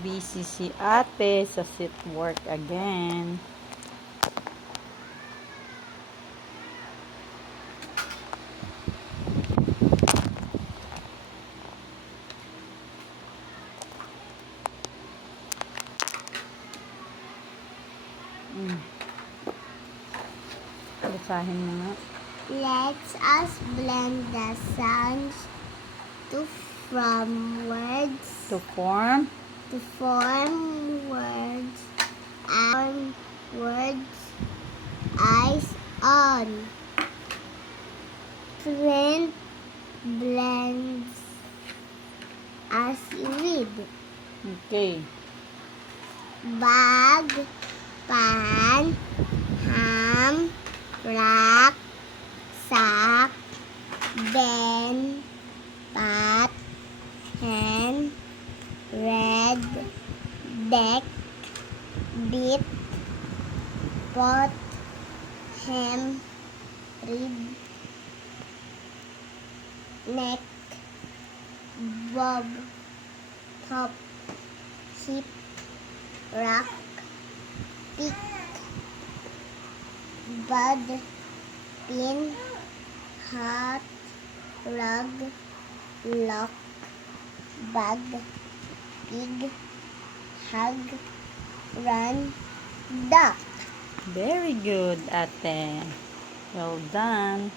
Busy si ate sa sit work again. Basahin mo nga. Let us blend the sounds to form words. To form Words. And words. Eyes on. Print blends as you read. Okay. Bag, pan, ham, rack, sack, ben, pot, hen, red, deck, bit, pot, hem, rib, neck, bob, top, hip, rock, pick, bud, pin, hat, rug, lock, bag, pig, hug, run, duck. Very good, ate. Well done.